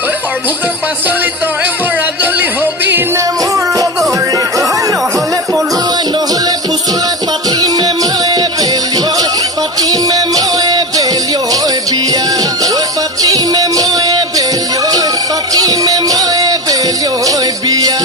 ঐ সৰ্বভোগৰ পাচলি তই বৰাজলি হবি নে মোৰ লগৰে নহ'লে পলুৱাই নহ'লে পুচুৱাই পাতিমে মই বেলিয়ৈ পাতিমে মই বেলিয়ৈ বিয়া পাতিমে মই বেলিয়ৈ পাতিমে মই বেলিয়ৈ বিয়া